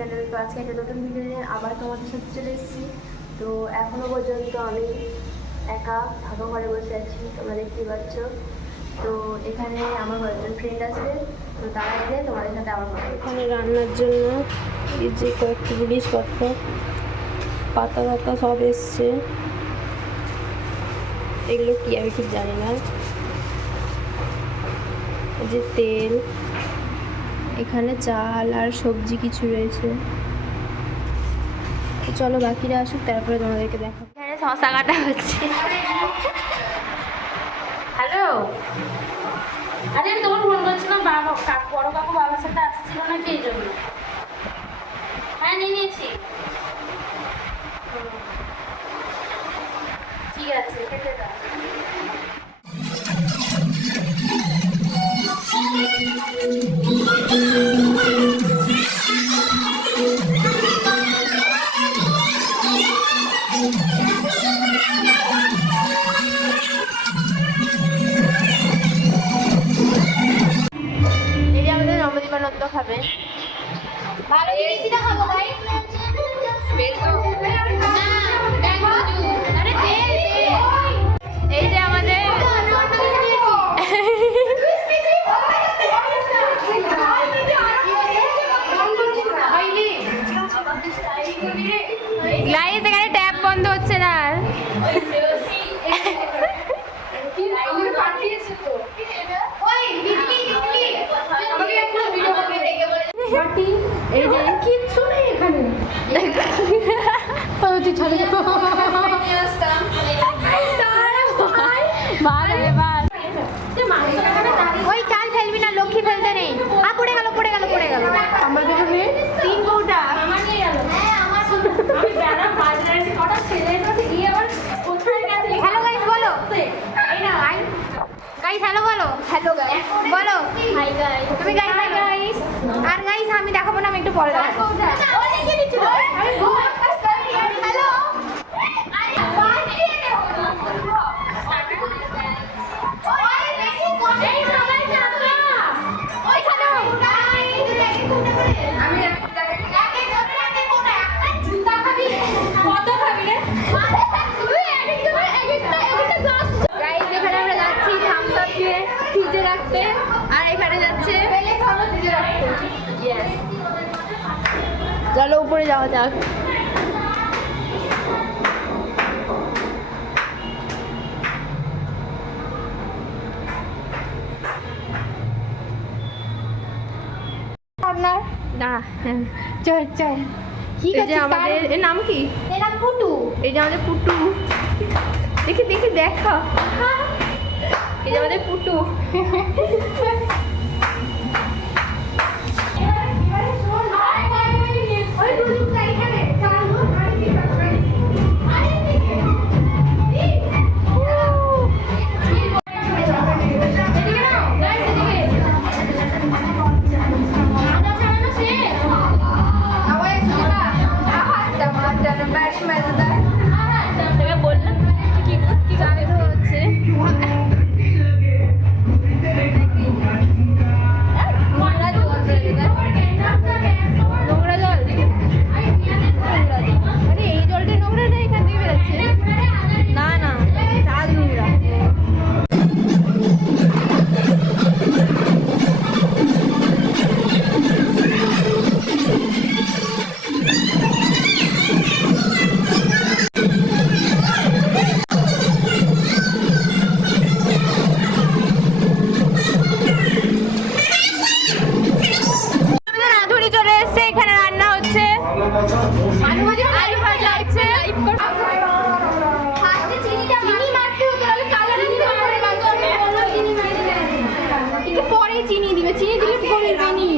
Channel. তো আজকে একটা নতুন ভিডিও নিয়ে আবার তোমাদের সাথে চলে এসেছি। তো এখনও পর্যন্ত আমি একা ফাঁকা ঘরে বসে আছি, তোমরা দেখতেই পাচ্ছ। তো এখানে আমার কয়েকজন ফ্রেন্ড আসবে, তো তারা এলে তোমাদের সাথে আবার কথা। এখানে রান্নার জন্য এই যে কয়েকটি জিনিসপত্র, পাতা টাতা সব এসছে। এগুলো কি আমি ঠিক জানি না। এই যে তেল, এখানে চাল আর সবজি কিছু রয়েছে। তো চলো বাকিরা আসুক, তারপরে তোমাদেরকে দেখো। এখানে শশা কাটা হচ্ছে। হ্যালো, আরে আমি তোমার ফোন করছিলাম, বড় কাকু বাবার সাথে আসছিল নাকি এই জন্য। হ্যাঁ নিয়ে নিয়েছি, ঠিক আছে কেটে দাও। এই যে আমাদের নবদ্বীপানন্দ খাবে। ভালো জিনিসটা খাবো ভাই। এই যে আমাদের গাইস, এখানে ট্যাপ বন্ধ হচ্ছে না। এই যে কিচ্ছু নেই এখানে। ওই চাল ফেলবি না, লক্ষ্মী ফেলতে নেই। পড়ে গেল পড়ে গেল পড়ে গেল। আমার যেখানে 3 কৌটা আমার নিয়ে গেল। আমি বেড়া বাজারে এসে কটা ছেলে এসেছে, গিয়ে আবার কোথায় গেছে। হ্যালো গাইস বলো। এই না হাই গাইস, হ্যালো বলো। হ্যালো গাইস বলো। Hi guys. তুমি গাইস হাই গাইস। আর গাইস আমি দেখাবো না, আমি একটু পরে দেখাবো। হ্যালো গাইস, এখানে আমরা যাচ্ছি থামস আপ দিয়ে ফ্রিজে রাখতে, আর এখানে যাচ্ছে ইয়েস। চলো উপরে যাওয়া যাক। আপনার না চল চল। ঠিক এই আছে, যে আমাদের এর নাম কি? এর নাম পুটু। এই যে আমাদের পুটু, দেখি দেখি দেখো। এই যে আমাদের পুটু। বললাম কি কি জানে হচ্ছে। নোংরা জল, আরে এই জলটা নোংরা না, এখান থেকে বেরোচ্ছে। না না চাল নোংরা। রাঁধুনি চলে এসছে, এখানে রান্না হচ্ছে। আলু ভাজা হচ্ছে। একটু পরে চিনি দিবে, চিনি দিলে পরে চিনি।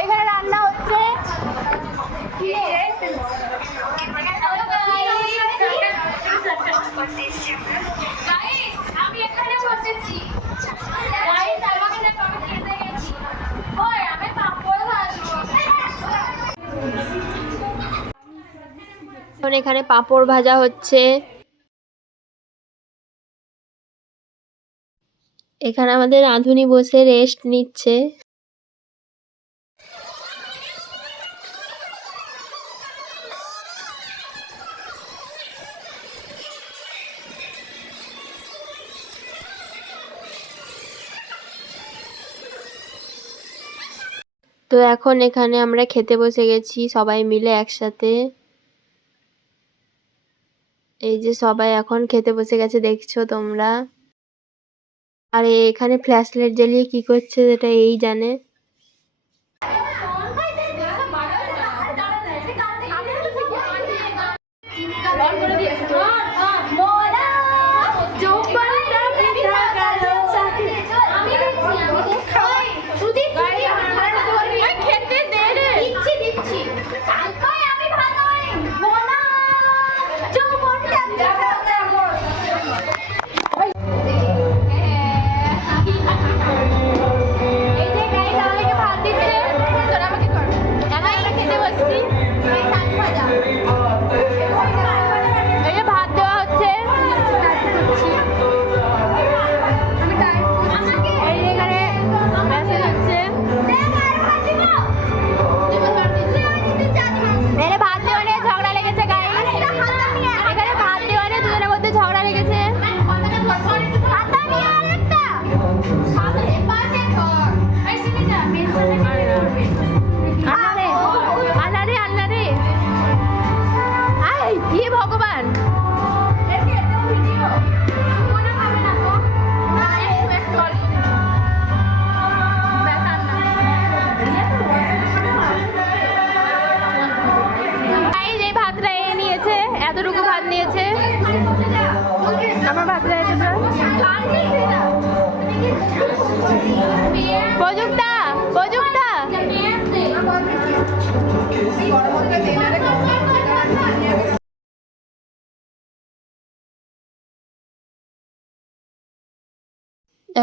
এখানে রান্না হচ্ছে। এখানে পাঁপড় ভাজা হচ্ছে। এখানে আমাদের রাঁধুনি বসে রেস্ট নিচ্ছে। তো এখন এখানে আমরা খেতে বসে গেছি সবাই মিলে একসাথে। এই যে সবাই এখন খেতে বসে গেছে, দেখছো তোমরা। আর এখানে ফ্ল্যাশ লাইট জ্বালিয়ে কি করছে সেটা এই জানে।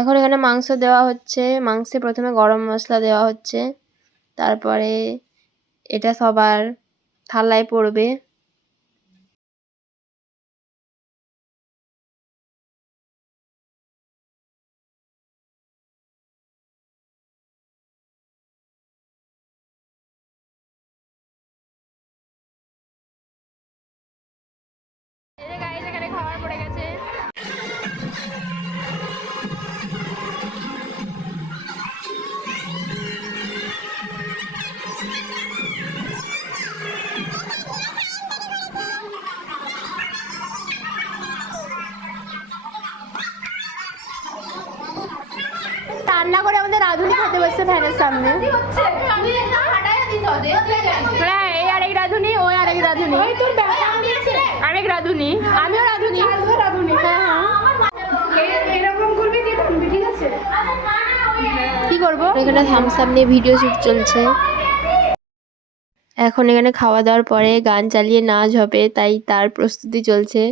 এখন এখানে মাংস দেওয়া হচ্ছে। মাংসে প্রথমে গরম মশলা দেওয়া হচ্ছে, তারপরে এটা সবার থালায় পড়বে। এখানে খাবার পড়ে গেছে। রান্না করে আমাদের রাঁধুনি খেতে বসছে ফ্যানের সামনে। হ্যাঁ, এই আরেক রাঁধুনি, ওই আরেক রাঁধুনি, আরেক রাঁধুনি, আমিও রাঁধুনি। কি করবো? এখানে থামস আপ নিয়ে ভিডিও শুট চলছে। এখন এখানে খাওয়া দাওয়ার পরে গান চালিয়ে নাচ হবে, তাই তার প্রস্তুতি চলছে।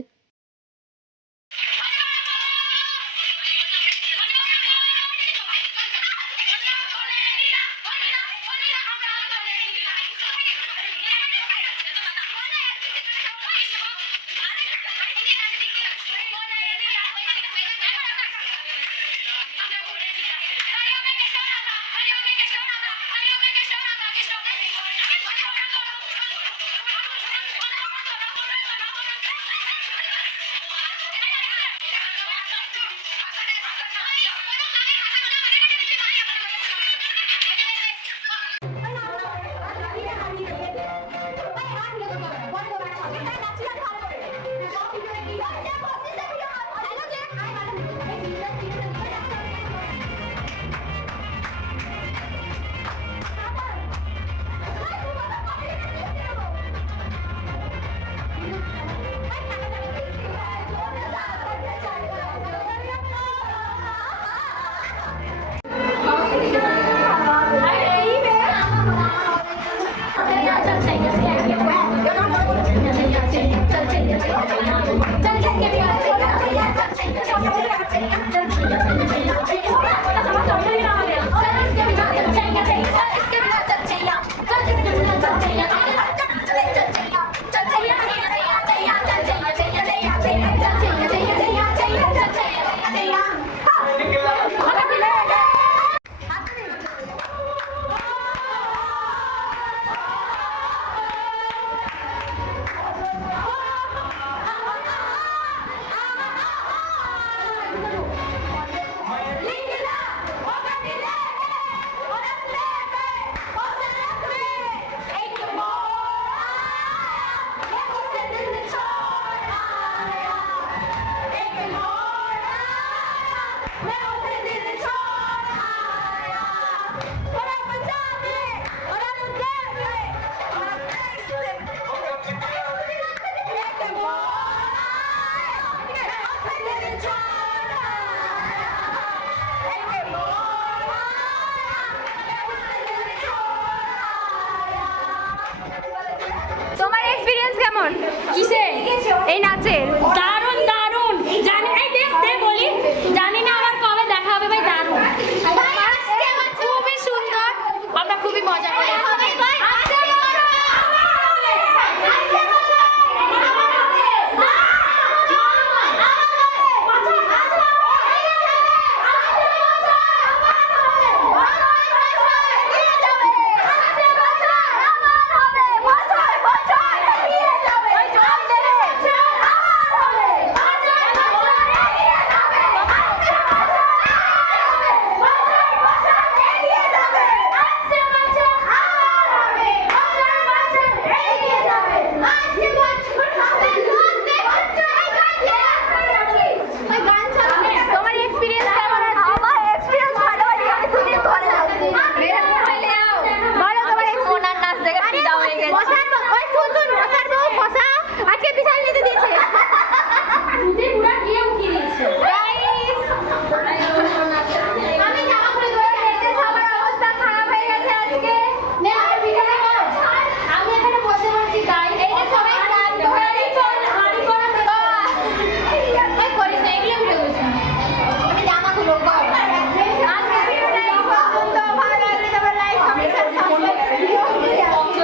चल